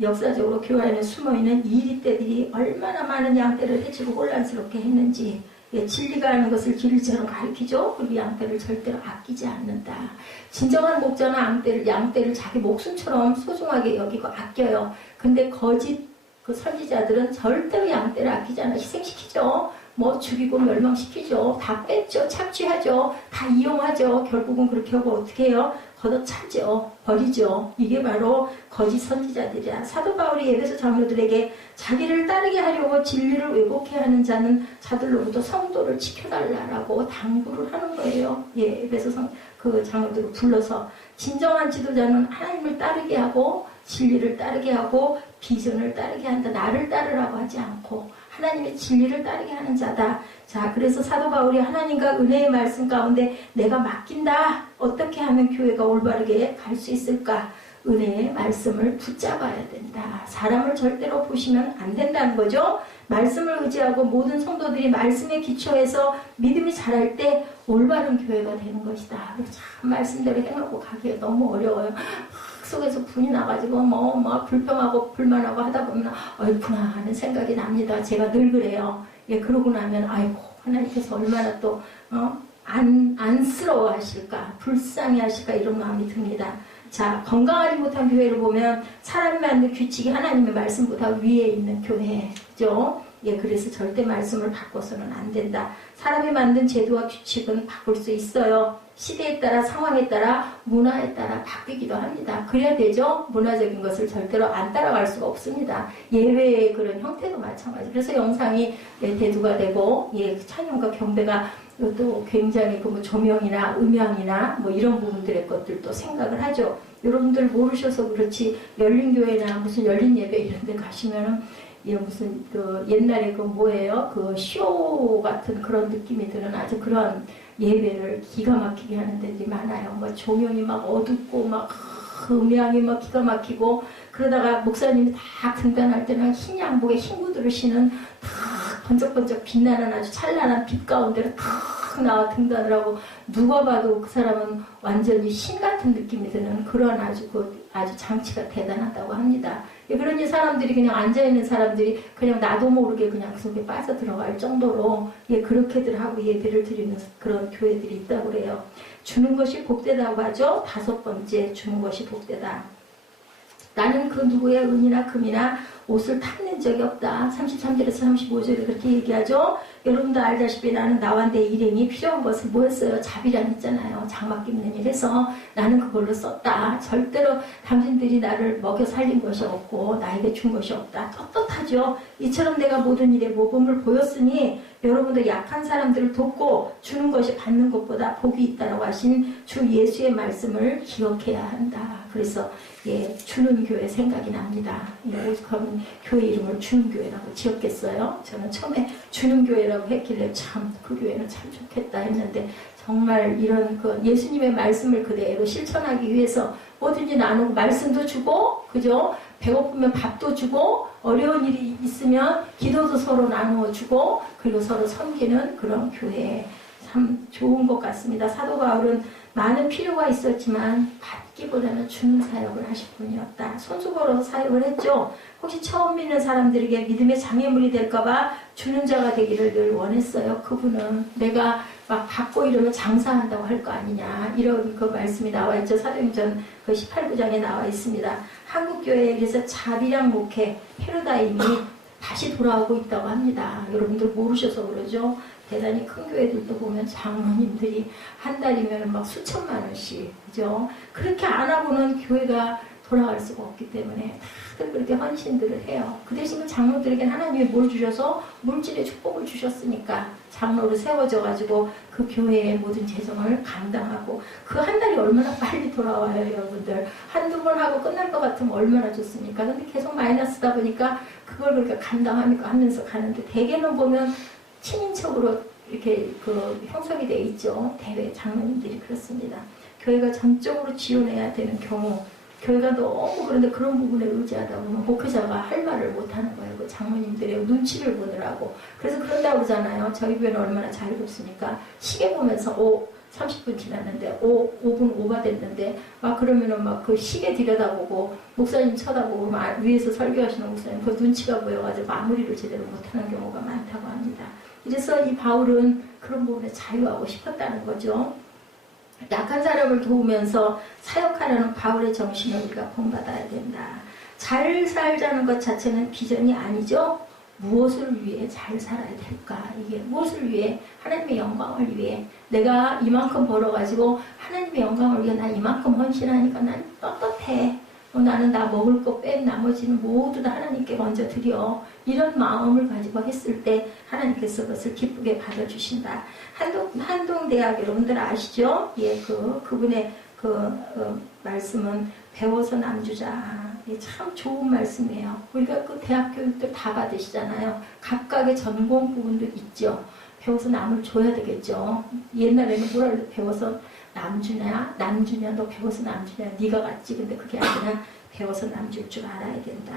역사적으로 교회 안에 숨어있는 이리떼들이 얼마나 많은 양떼를 해치고 혼란스럽게 했는지, 진리가 하는 것을 길처럼 가르치죠. 그리고 양떼를 절대로 아끼지 않는다. 진정한 목자는 양떼를 자기 목숨처럼 소중하게 여기고 아껴요. 근데 거짓 그 선지자들은 절대로 양떼를 아끼지 않아 희생시키죠. 죽이고 멸망시키죠. 다 뺐죠. 착취하죠. 다 이용하죠. 결국은 그렇게 하고 어떻게 해요? 걷어차죠. 버리죠. 이게 바로 거짓 선지자들이야. 사도 바울이 에베소 장로들에게 자기를 따르게 하려고 진리를 왜곡해 하는 자들로부터 성도를 지켜달라고 당부를 하는 거예요. 에베소 그 장로들을 불러서 진정한 지도자는 하나님을 따르게 하고 진리를 따르게 하고 비전을 따르게 한다. 나를 따르라고 하지 않고 하나님의 진리를 따르게 하는 자다. 자, 그래서 사도 바울이 하나님과 은혜의 말씀 가운데 내가 맡긴다. 어떻게 하면 교회가 올바르게 갈 수 있을까? 은혜의 말씀을 붙잡아야 된다. 사람을 절대로 보시면 안 된다는 거죠. 말씀을 의지하고 모든 성도들이 말씀에 기초해서 믿음이 자랄 때 올바른 교회가 되는 것이다. 참 말씀대로 행하고 가기가 너무 어려워요. 속에서 분이 나가지고 불평하고 불만하고 하다 보면 어이구나 하는 생각이 납니다. 제가 늘 그래요. 그러고 나면 아이고 하나님께서 얼마나 또 안쓰러워 하실까 불쌍히 하실까 이런 마음이 듭니다. 자, 건강하지 못한 교회를 보면 사람이 만든 규칙이 하나님의 말씀보다 위에 있는 교회, 그죠? 그래서 절대 말씀을 바꿔서는 안 된다. 사람이 만든 제도와 규칙은 바꿀 수 있어요. 시대에 따라 상황에 따라 문화에 따라 바뀌기도 합니다. 그래야 되죠. 문화적인 것을 절대로 안 따라갈 수가 없습니다. 예외의 그런 형태도 마찬가지. 그래서 영상이 대두가 되고 찬양과 경배가 또 굉장히 조명이나 음향이나 이런 부분들의 것들도 생각을 하죠. 여러분들 모르셔서 그렇지 열린교회나 무슨 열린예배 이런 데 가시면은 무슨 옛날에 뭐예요? 쇼 같은 그런 느낌이 드는 아주 그런 예배를 기가 막히게 하는 데들이 많아요. 조명이 막 어둡고 음향이 기가 막히고 그러다가 목사님이 다 등단할 때는 흰 양복에 흰 구두를 신은 다 번쩍번쩍 빛나는 아주 찬란한 빛 가운데로 탁 나와 등단을 하고 누가 봐도 그 사람은 완전히 신 같은 느낌이 드는 그런 아주 장치가 대단하다고 합니다. 그러니 사람들이 그냥 앉아있는 사람들이 그냥 나도 모르게 그냥 그 속에 빠져들어갈 정도로 그렇게들 하고 예배를 드리는 그런 교회들이 있다고 그래요. 주는 것이 복되다고 하죠. 5번째 주는 것이 복되다. 나는 그 누구의 은이나 금이나 옷을 탐낸 적이 없다. 33절에서 35절에 그렇게 얘기하죠. 여러분도 알다시피 나는 나와 내 일행이 필요한 것은 뭐였어요? 자비란 했잖아요. 장막 입는 일에서 나는 그걸로 썼다. 절대로 당신들이 나를 먹여 살린 것이 없고 나에게 준 것이 없다. 떳떳하죠. 이처럼 내가 모든 일에 모범을 보였으니 여러분도 약한 사람들을 돕고 주는 것이 받는 것보다 복이 있다라고 하신 주 예수의 말씀을 기억해야 한다. 그래서 주는 교회 생각이 납니다. 오죽하면 교회 이름을 주는 교회라고 지었겠어요? 저는 처음에 주는 교회라고 했길래 참 그 교회는 참 좋겠다 했는데 정말 이런 그 예수님의 말씀을 그대로 실천하기 위해서 뭐든지 나누고 말씀도 주고 그죠? 배고프면 밥도 주고 어려운 일이 있으면 기도도 서로 나누어 주고 그리고 서로 섬기는 그런 교회 참 좋은 것 같습니다. 사도 바울은 많은 필요가 있었지만 받기보다는 주는 사역을 하실 분이었다. 손수 걸어서 사역을 했죠. 혹시 처음 믿는 사람들에게 믿음의 장애물이 될까봐 주는 자가 되기를 늘 원했어요. 그분은 내가 막 받고 이러면 장사한다고 할 거 아니냐 이런 그 말씀이 나와 있죠. 사도행전 그 18구장에 나와 있습니다. 한국교회에 그래서 자비랑 목회 패러다임이 다시 돌아오고 있다고 합니다. 여러분들 모르셔서 그러죠. 대단히 큰 교회들도 보면 장로님들이 한 달이면 막 수천만 원씩 그죠? 그렇게 안 하고는 교회가 돌아갈 수가 없기 때문에 다들 그렇게 헌신들을 해요. 그 대신 장로들에게는 하나님이 뭘 주셔서 물질의 축복을 주셨으니까 장로로 세워져 가지고 그 교회의 모든 재정을 감당하고 그 한 달이 얼마나 빨리 돌아와요. 여러분들 한두 번 하고 끝날 것 같으면 얼마나 좋습니까? 근데 계속 마이너스다 보니까 그걸 그렇게 감당하면서 가는데 대개는 보면 친인척으로 이렇게 그 형성이 돼 있죠. 대외 장로님들이 그렇습니다. 교회가 전적으로 지원해야 되는 경우 교회가 너무 그런데 그런 부분에 의지하다 보면 목회자가 할 말을 못하는 거예요. 그 장로님들의 눈치를 보느라고. 그래서 그런다고 그러잖아요. 저희 교회는 얼마나 자유롭습니까? 시계 보면서 30분 지났는데 5분 오버됐는데 막 그러면은 막 그 시계 들여다보고 목사님 쳐다보고 막 위에서 설교하시는 목사님 그 눈치가 보여가지고 마무리를 제대로 못하는 경우가 많다고 합니다. 그래서 이 바울은 그런 부분에 자유하고 싶었다는 거죠. 약한 사람을 도우면서 사역하려는 바울의 정신을 우리가 본받아야 된다. 잘 살자는 것 자체는 비전이 아니죠. 무엇을 위해 잘 살아야 될까? 이게 무엇을 위해? 하나님의 영광을 위해. 내가 이만큼 벌어가지고 하나님의 영광을 위해 난 이만큼 헌신하니까 난 떳떳해. 나는 나 먹을 거 뺀 나머지는 모두 다 하나님께 먼저 드려. 이런 마음을 가지고 했을 때 하나님께서 그것을 기쁘게 받아주신다. 한동대학 여러분들 아시죠? 그분의 말씀은 배워서 남주자. 참 좋은 말씀이에요. 우리가 그 대학 교육들 다 받으시잖아요. 각각의 전공 부분들 있죠. 배워서 남을 줘야 되겠죠. 옛날에는 뭐라 그래? 배워서 남주냐? 너 배워서 남주냐? 네가 갔지. 근데 그게 아니라 배워서 남줄 줄 알아야 된다.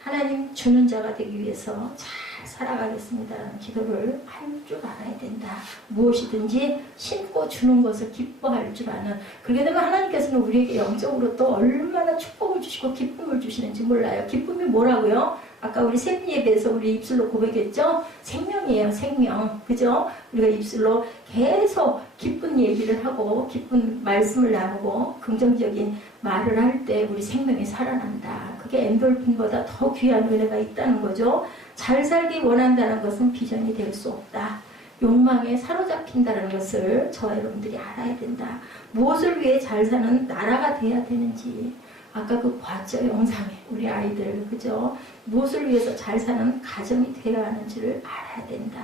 하나님 주는 자가 되기 위해서 잘 살아가겠습니다라는 기도를 할 줄 알아야 된다. 무엇이든지 심고 주는 것을 기뻐할 줄 아는. 그렇게 되면 하나님께서는 우리에게 영적으로 또 얼마나 축복을 주시고 기쁨을 주시는지 몰라요. 기쁨이 뭐라고요? 아까 우리 샘 예배에서 우리 입술로 고백했죠? 생명이에요, 생명. 그죠? 우리가 입술로 계속 기쁜 얘기를 하고 기쁜 말씀을 나누고 긍정적인 말을 할 때 우리 생명이 살아난다. 그게 엔돌핀보다 더 귀한 은혜가 있다는 거죠. 잘 살기 원한다는 것은 비전이 될 수 없다. 욕망에 사로잡힌다는 것을 저와 여러분들이 알아야 된다. 무엇을 위해 잘 사는 나라가 돼야 되는지. 아까 그 봤죠? 영상에 우리 아이들 그죠? 무엇을 위해서 잘 사는 가정이 되어야 하는지를 알아야 된다.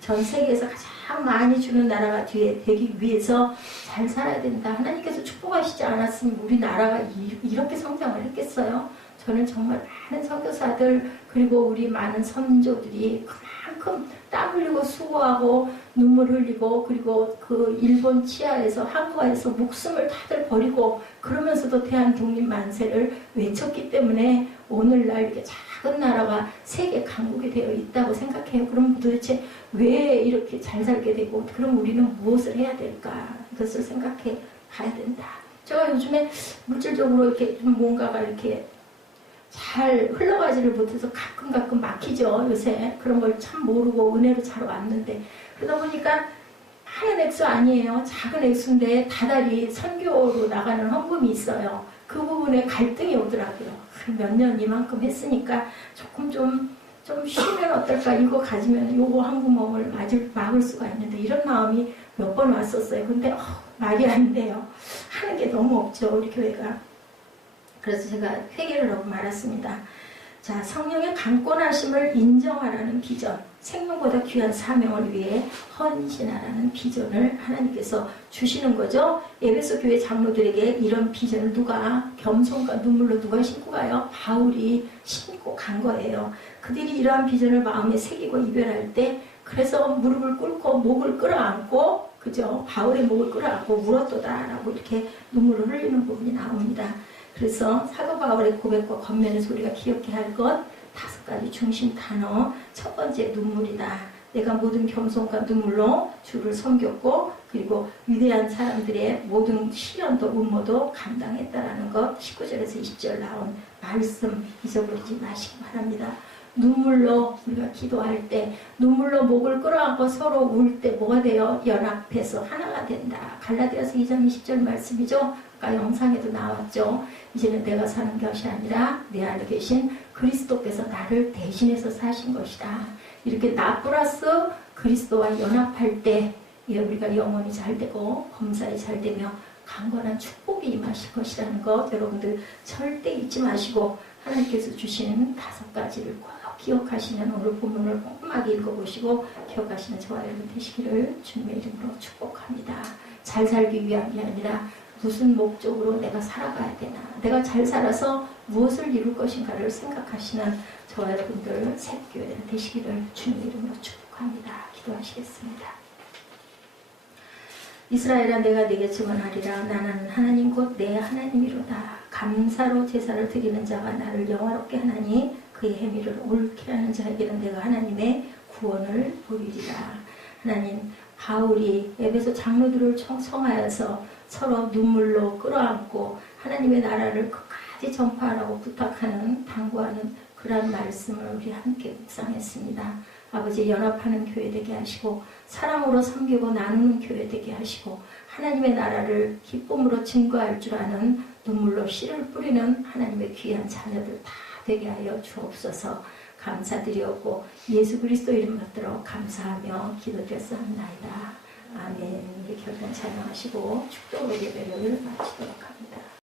전 세계에서 가장 많이 주는 나라가 되기 위해서 잘 살아야 된다. 하나님께서 축복하시지 않았으면 우리나라가 이렇게 성장을 했겠어요? 저는 정말 많은 선교사들 그리고 우리 많은 선조들이 그만큼 땀 흘리고 수고하고 눈물 흘리고 그리고 그 일본 치하에서 한국에서 목숨을 다들 버리고 그러면서도 대한 독립 만세를 외쳤기 때문에 오늘날 이렇게 작은 나라가 세계 강국이 되어 있다고 생각해요. 그럼 도대체 왜 이렇게 잘 살게 되고 그럼 우리는 무엇을 해야 될까? 이것을 생각해 봐야 된다. 제가 요즘에 물질적으로 이렇게 좀 뭔가가 이렇게 잘 흘러가지를 못해서 가끔 막히죠. 요새 그런 걸 참 모르고 은혜로 잘 왔는데 그러다 보니까 많은 액수 아니에요. 작은 액수인데 다달이 선교로 나가는 헌금이 있어요. 그 부분에 갈등이 오더라고요. 몇 년 이만큼 했으니까 조금 좀 쉬면 어떨까. 이거 가지면 요거 한 구멍을 막을 수가 있는데 이런 마음이 몇 번 왔었어요. 근데 말이 안 돼요. 하는 게 너무 없죠, 우리 교회가. 그래서 제가 회개를 하고 말았습니다. 자, 성령의 강권하심을 인정하라는 비전, 생명보다 귀한 사명을 위해 헌신하라는 비전을 하나님께서 주시는 거죠. 에베소 교회 장로들에게 이런 비전을 누가 겸손과 눈물로 누가 신고 가요? 바울이 신고 간 거예요. 그들이 이러한 비전을 마음에 새기고 이별할 때 그래서 무릎을 꿇고 목을 끌어안고 그죠? 바울의 목을 끌어안고 울었도다라고 이렇게 눈물을 흘리는 부분이 나옵니다. 그래서 사도 바울의 고백과 권면의 소리가 기억해 할 것 5가지 중심 단어. 첫 번째 눈물이다. 내가 모든 겸손과 눈물로 주를 섬겼고 그리고 위대한 사람들의 모든 시련도 음모도 감당했다라는 것. 19절에서 20절 나온 말씀 잊어버리지 마시기 바랍니다. 눈물로 우리가 기도할 때 눈물로 목을 끌어안고 서로 울 때 뭐가 돼요? 연합해서 하나가 된다. 갈라디아서 2장 20절 말씀이죠. 아까 영상에도 나왔죠. 이제는 내가 사는 것이 아니라 내 안에 계신 그리스도께서 나를 대신해서 사신 것이다. 이렇게 나 플러스 그리스도와 연합할 때 우리가 영혼이 잘 되고 범사에 잘 되며 강건한 축복이 임하실 것이라는 것 여러분들 절대 잊지 마시고 하나님께서 주신 5가지를 꼭 기억하시는 오늘 본문을 꼼꼼하게 읽어보시고 기억하시는 저와 여러분 되시기를 주님의 이름으로 축복합니다. 잘 살기 위함이 아니라 무슨 목적으로 내가 살아가야 되나, 내가 잘 살아서 무엇을 이룰 것인가를 생각하시는 저와 여러분들 새교회 되시기를 주님의 이름으로 축복합니다. 기도하시겠습니다. 이스라엘아 내가 네게 증언하리라. 나는 하나님 곧 내 하나님이로다. 감사로 제사를 드리는 자가 나를 영화롭게 하나니 그의 행위를 옳게 하는 자에게는 내가 하나님의 구원을 보이리라. 하나님, 바울이 에베소 장로들을 청하여서 서로 눈물로 끌어안고 하나님의 나라를 끝까지 전파하라고 부탁하는 당부하는 그런 말씀을 우리 함께 묵상했습니다. 아버지 연합하는 교회 되게 하시고 사랑으로 섬기고 나누는 교회 되게 하시고 하나님의 나라를 기쁨으로 증거할 줄 아는 눈물로 씨를 뿌리는 하나님의 귀한 자녀들 다 되게 하여 주옵소서. 감사드리옵고 예수 그리스도 이름 받들어 감사하며 기도드렸사옵나이다. 아멘. 우리 결단 찬양하시고 축복으로 예배를 마치도록 합니다.